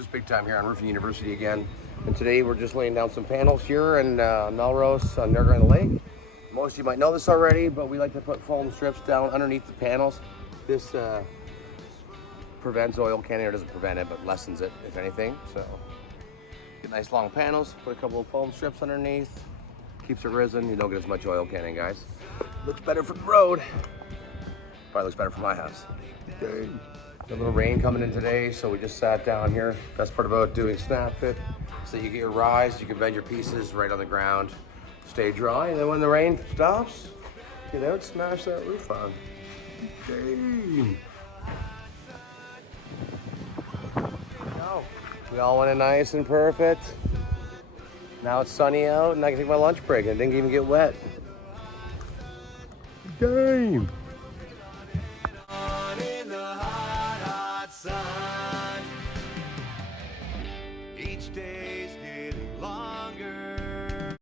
Just Big Time here on Roofing University again. And today we're just laying down some panels here in Melrose on Niagara Lake. Most of you might know this already, but we like to put foam strips down underneath the panels. This prevents oil canning, or doesn't prevent it, but lessens it, if anything. So get nice long panels, put a couple of foam strips underneath. Keeps it risen, you don't get as much oil canning, guys. Looks better for the road. Probably looks better for my house. Okay. A little rain coming in today, so we just sat down here. Best part about doing snap fit is that you get your rise, you can bend your pieces right on the ground, stay dry, and then when the rain stops, get out, smash that roof on. Okay. Now, we all went in nice and perfect. Now it's sunny out, and I can take my lunch break, and it didn't even get wet. Game. Each day